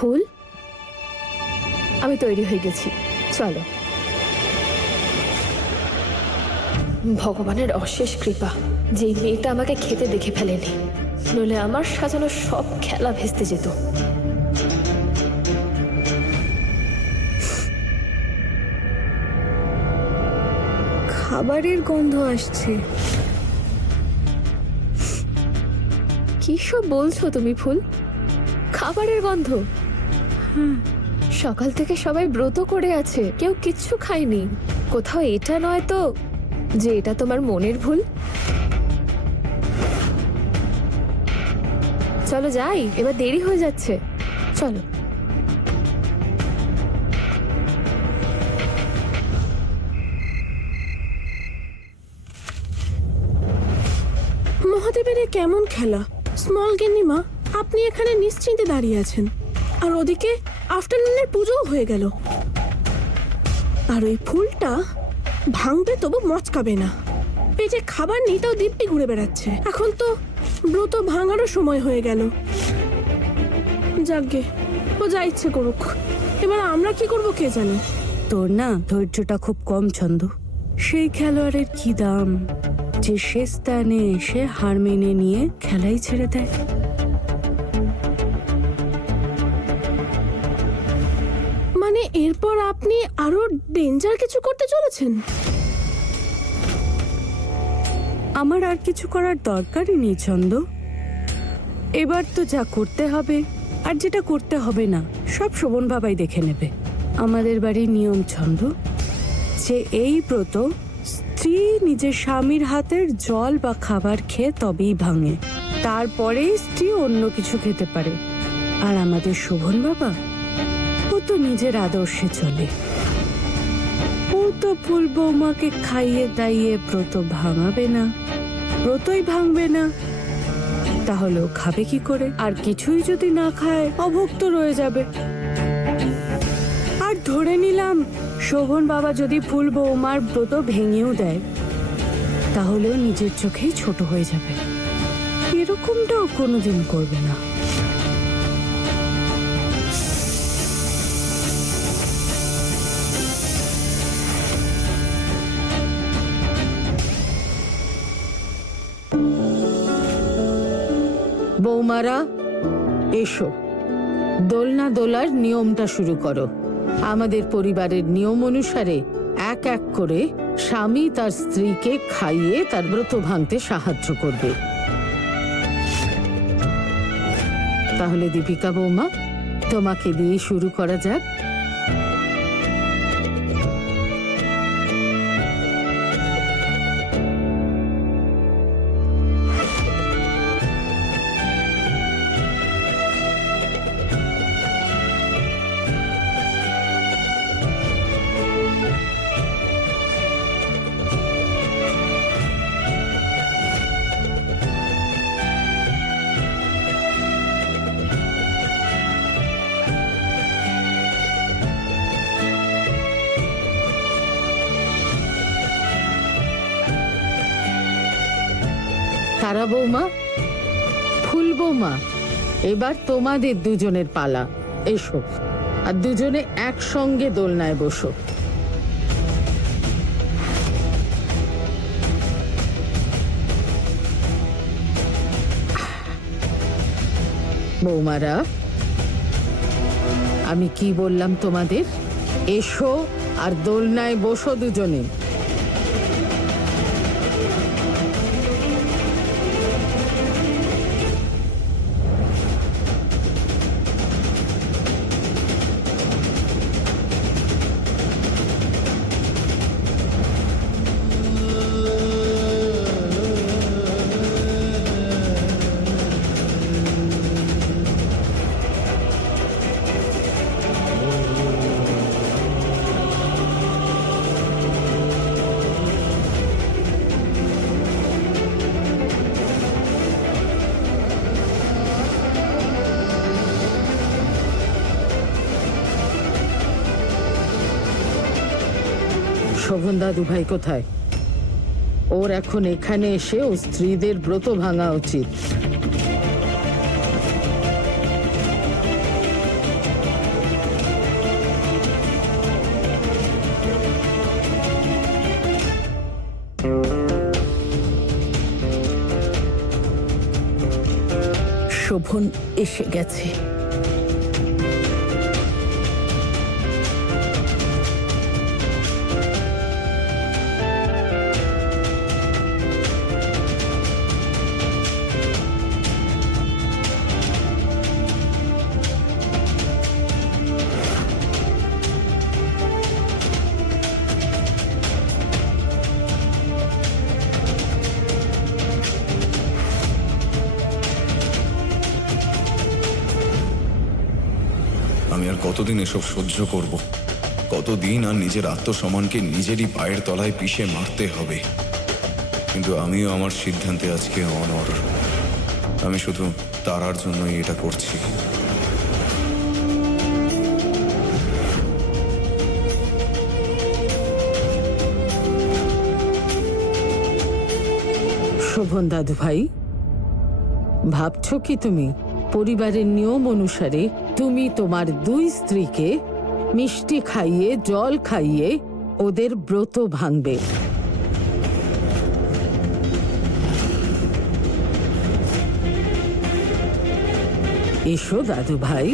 ফুল, আমি তৈরি হয়ে গেছি, চলো। ভগবানের অশেষ কৃপা যে মেয়েটা আমাকে খেতে দেখে ফেলেনি, নইলে আমার সাজানো সব খেলা ভেস্তে যেত। খাবারের গন্ধ আসছে। কি সব বলছো তুমি ফুল? খাবারের গন্ধ? সকাল থেকে সবাই ব্রত করে আছে, কেউ কিচ্ছু খায়নি। কোথাও এটা নয় তো যে এটা তোমার মনের ভুল? চলো যাই, এবার দেরি হয়ে যাচ্ছে, চলো। মহাদেবের এ কেমন খেলা? স্মল গিন্নিমা, আপনি এখানে নিশ্চিন্তে দাঁড়িয়ে আছেন, আর ওদিকে আফটারনুনের পুজোও হয়ে গেল। আর ওই ফুলটা ভাঙবে তবু মচকাবে না। পেটে খাবার নেই তাও দিব্যি ঘুরে বেড়াচ্ছে। এখন তো ব্রত ভাঙারও সময় হয়ে গেল। যাকগে, ও যা ইচ্ছে করুক, এবার আমরা কি করব কে জানে। তোর না ধৈর্যটা খুব কম ছন্দ। সেই খেলোয়াড়ের কি দাম যে শেষ স্থানে এসে হার মেনে নিয়ে খেলাই ছেড়ে দেয়। মানে এরপর আপনি আরো ডেঞ্জার কিছু করতে চলেছেন? আমার আর কিছু করার দরকারই নেই ছন্দ। এবার তো যা করতে হবে আর যেটা করতে হবে না সব শোভন বাবাই দেখে নেবে। আমাদের বাড়ির নিয়ম ছন্দ যে এই ব্রত স্ত্রী নিজের স্বামীর হাতের জল বা খাবার খেয়ে তবেই ভাঙে, তারপরে স্ত্রী অন্য কিছু খেতে পারে। আর আমাদের শোভন বাবা, ও তো নিজের আদর্শে চলে। ও তো ফুল বৌমাকে খাইয়ে দাইয়ে ব্রত ভাঙাবে না, ব্রতই ভাঙবে না। তাহলে ও খাবে কি করে? আর কিছুই যদি না খায় অভুক্ত রয়ে যাবে। আর ধরে নিলাম শোভন বাবা যদি ফুল বৌমার ব্রত ভেঙেও দেয়, তাহলেও নিজের চোখেই ছোট হয়ে যাবে। এরকমটাও কোনোদিন করবে না। বৌমারা এসো, দোলনা দোলার নিয়মটা শুরু করো। আমাদের পরিবারের নিয়ম অনুসারে এক এক করে স্বামী তার স্ত্রীকে খাইয়ে তার ব্রত ভাঙতে সাহায্য করবে। তাহলে দীপিকা বৌমা, তোমাকে দিয়ে শুরু করা যাক। তারা বৌমা, ফুল বৌমা, এবার তোমাদের দুজনের পালা। এসো, আর দুজনে একসঙ্গে দোলনায় বসো। বৌমারা, আমি কি বললাম তোমাদের? এসো আর দোলনায় বসো দুজনে। শোভন দাদু ভাই কোথায়? ওর এখন এখানে এসে ও স্ত্রীদের ব্রত ভাঙা উচিত। শোভন এসে গেছে। আমি আর কতদিন এসব সহ্য করব? কতদিন আর নিজের আত্মসম্মানকে নিজেরই পায়ের তলায় পিষে মারতে হবে? কিন্তু আমিও আমার সিদ্ধান্তে আজকে অনড়। আমি শুধু তারার জন্যই এটা করছি। শোভন দাদু ভাই, ভাবছো কি তুমি পরিবারের নিয়ম অনুসারে তুমি তোমার দুই স্ত্রীকে মিষ্টি খাইয়ে জল খাইয়ে ওদের ব্রত ভাঙবে? এসো দাদু ভাই।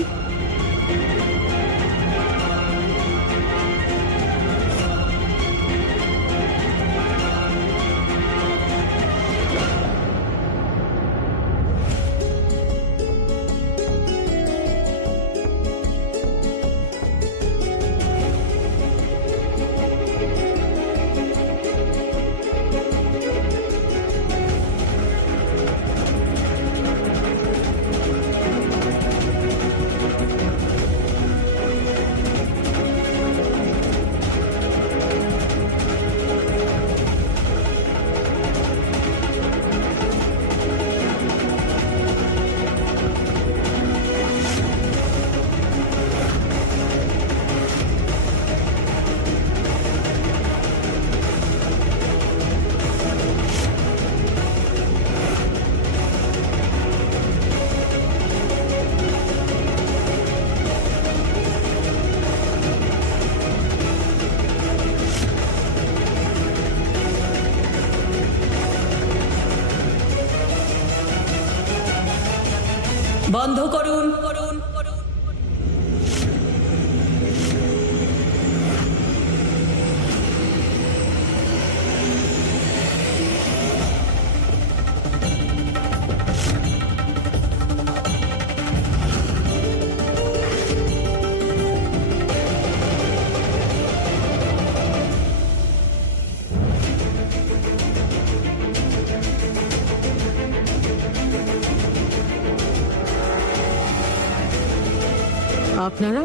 বন্ধ করুন। আপনারা